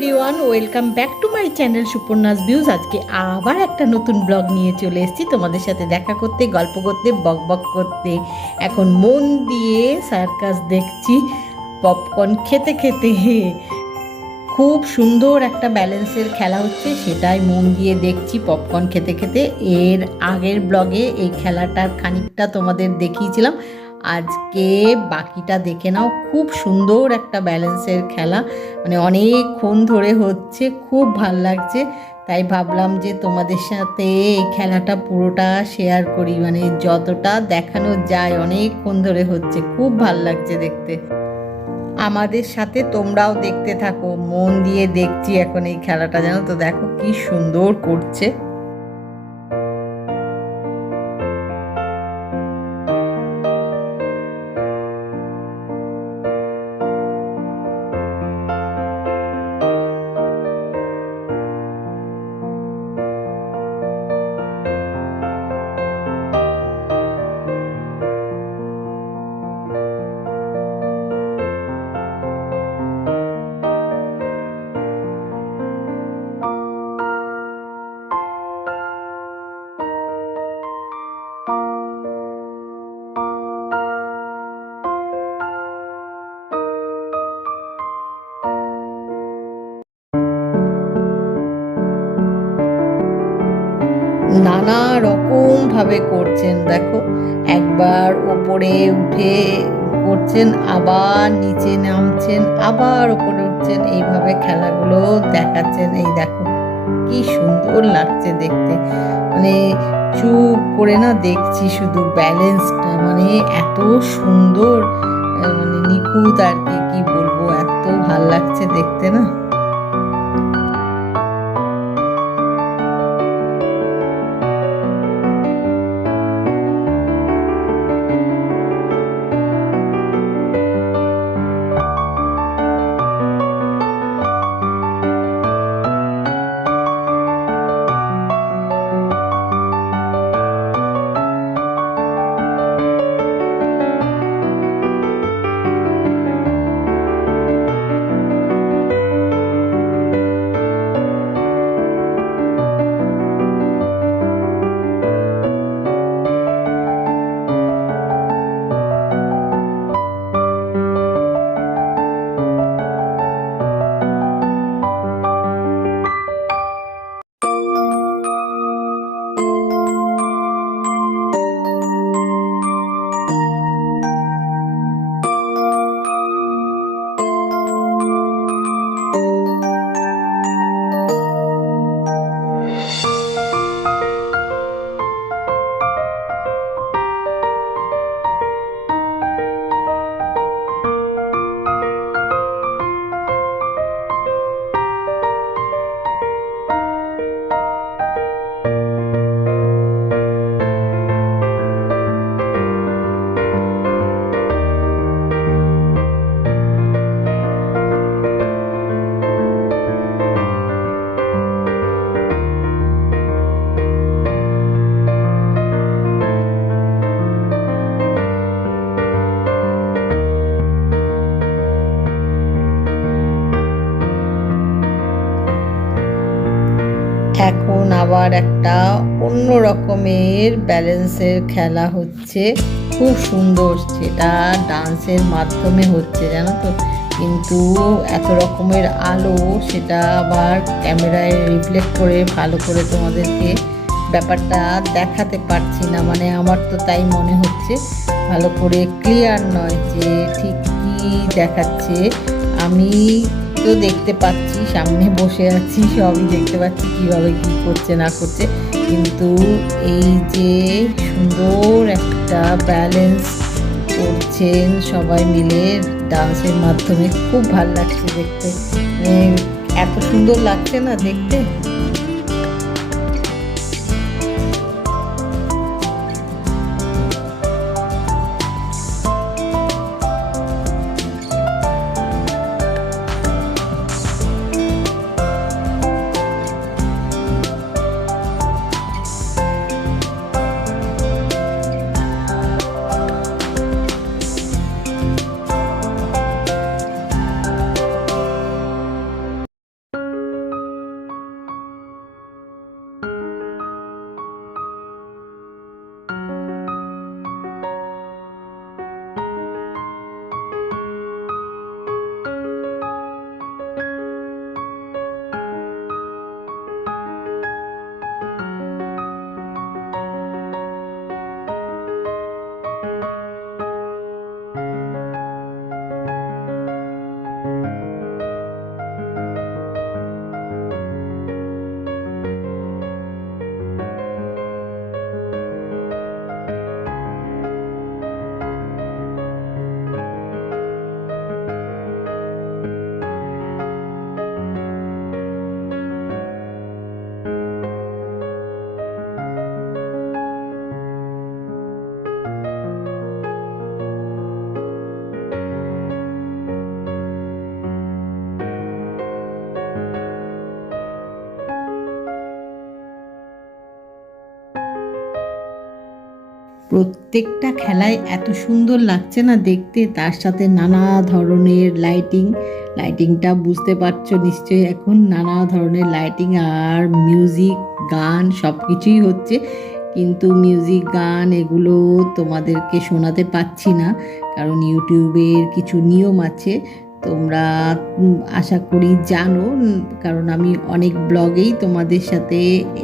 Everyone, welcome back to my channel Suparna's views. আজকে আবার একটা নতুন ব্লগ নিয়ে চলে এসেছি তোমাদের সাথে দেখা করতে, গল্প করতে, বক বক করতে। এখন মন দিয়ে সার্কাস দেখছি, পপকর্ন খেতে খেতে। খুব সুন্দর একটা ব্যালেন্সের খেলা হচ্ছে, সেটাই মন দিয়ে দেখছি পপকর্ন খেতে খেতে। এর আগের ব্লগে এই খেলাটার খানিকটা তোমাদের দেখিয়েছিলাম, আজকে বাকিটা দেখে নাও। খুব সুন্দর একটা ব্যালেন্সের খেলা, মানে অনেকক্ষণ ধরে হচ্ছে, খুব ভাল লাগছে। তাই ভাবলাম যে তোমাদের সাথে এই খেলাটা পুরোটা শেয়ার করি, মানে যতটা দেখানো যায়। অনেকক্ষণ ধরে হচ্ছে, খুব ভাল লাগছে দেখতে। আমাদের সাথে তোমরাও দেখতে থাকো, মন দিয়ে দেখছি এখন এই খেলাটা, জানো তো, দেখো কি সুন্দর করছে। নানা রকম ভাবে করছেন, দেখো, একবার ওপরে উঠে করছেন, আবার নিচে নামছেন, আবার ওপরে উঠছেন, এইভাবে খেলাগুলো দেখাচ্ছেন। এই দেখো কি সুন্দর লাগছে দেখতে, মানে চুপ করে না দেখছি শুধু ব্যালেন্সটা, মানে এত সুন্দর, মানে নিখুঁত আর কি বলবো, এত ভাল লাগছে দেখতে না। এখন আবার একটা অন্য রকমের ব্যালেন্সের খেলা হচ্ছে, খুব সুন্দর, সেটা ডান্সের মাধ্যমে হচ্ছে, জানো তো, কিন্তু এত রকমের আলো, সেটা আবার ক্যামেরায় রিফ্লেক্ট করে ভালো করে তোমাদেরকে ব্যাপারটা দেখাতে পারছি না, মানে আমার তো তাই মনে হচ্ছে ভালো করে ক্লিয়ার নয় যে ঠিক কী দেখাচ্ছে। আমি তো দেখতে পাচ্ছি, সামনে বসে আছি, সবই দেখতে পাচ্ছি কীভাবে কী করছে না করছে, কিন্তু এই যে সুন্দর একটা ব্যালেন্স করছেন সবাই মিলে ডান্সের মাধ্যমে, খুব ভালো লাগছে দেখতে, এত সুন্দর লাগছে না দেখতে। প্রত্যেকটা খেলায় এত সুন্দর লাগছে না দেখতে, তার সাথে নানা ধরনের লাইটিংটা বুঝতে পারছো নিশ্চয়ই, এখন নানা ধরনের লাইটিং আর মিউজিক গান সব কিছুই হচ্ছে, কিন্তু মিউজিক গান এগুলো তোমাদেরকে শোনাতে পাচ্ছি না, কারণ ইউটিউবের কিছু নিয়ম আছে, তোমরা আশা করি জানো, কারণ আমি অনেক ব্লগেই তোমাদের সাথে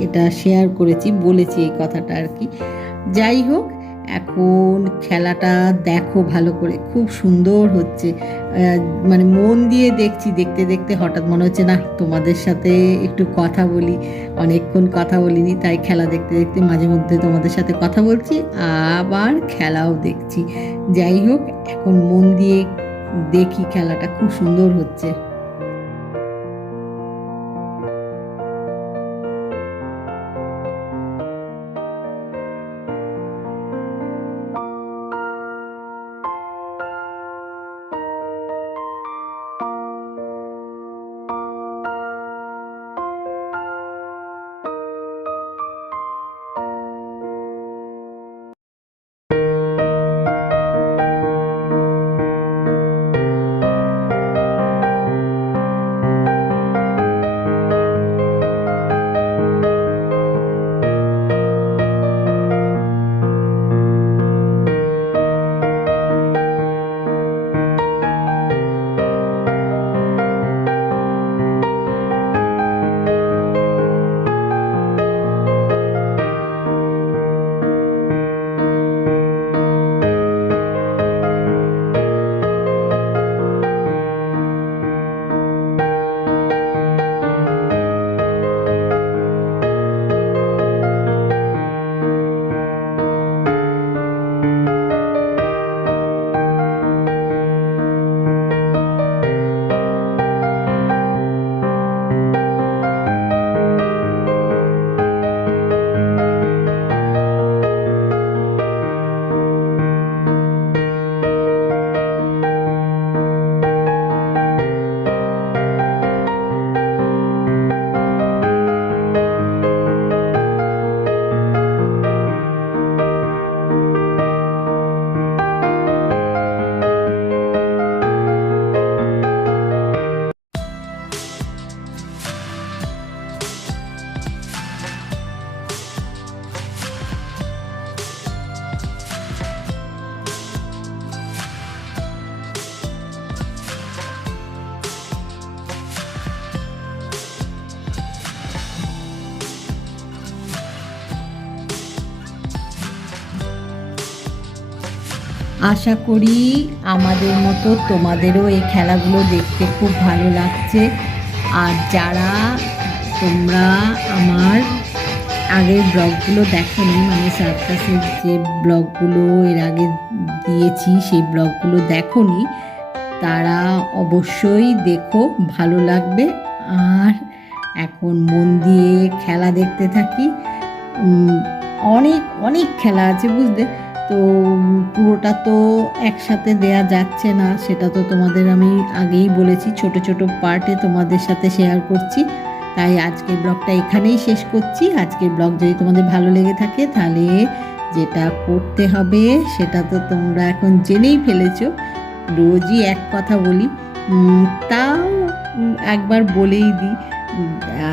এটা শেয়ার করেছি, বলেছি এই কথাটা আর কি। যাই হোক, এখন খেলাটা দেখো ভালো করে, খুব সুন্দর হচ্ছে, মানে মন দিয়ে দেখছি, দেখতে দেখতে হঠাৎ মনে হচ্ছে না তোমাদের সাথে একটু কথা বলি, অনেকক্ষণ কথা বলিনি, তাই খেলা দেখতে দেখতে মাঝে মধ্যে তোমাদের সাথে কথা বলছি, আবার খেলাও দেখছি। যাই হোক, এখন মন দিয়ে দেখি, খেলাটা খুব সুন্দর হচ্ছে। আশা করি আমাদের মতো তোমাদেরও এই খেলাগুলো দেখতে খুব ভালো লাগছে। আর যারা তোমরা আমার আগের ব্লগগুলো দেখোনি, মানে সার্কাসের যে ব্লগগুলো এর আগে দিয়েছি সেই ব্লগগুলো দেখোনি, তারা অবশ্যই দেখো, ভালো লাগবে। আর এখন মন দিয়ে খেলা দেখতে থাকি। অনেক অনেক খেলা আছে বুঝলে, তো পুরোটা তো একসাথে দেয়া যাচ্ছে না, সেটা তো তোমাদের আমি আগেই বলেছি, ছোট ছোট পার্টে তোমাদের সাথে শেয়ার করছি। তাই আজকের ব্লগটা এখানেই শেষ করছি। আজকের ব্লগ যদি তোমাদের ভালো লেগে থাকে, তাহলে যেটা করতে হবে সেটা তো তোমরা এখন জেনেই ফেলেছো, রোজই এক কথা বলি, তাও একবার বলেই দিই।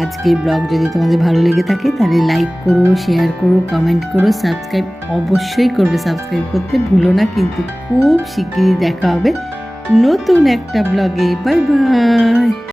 আজকের ব্লগ যদি তোমাদের ভালো লেগে থাকে, তাহলে লাইক করো, শেয়ার করো, কমেন্ট করো, সাবস্ক্রাইব অবশ্যই করবে, সাবস্ক্রাইব করতে ভুলো না। কিন্তু খুব শিগগিরই দেখা হবে নতুন একটা ব্লগে। Bye bye.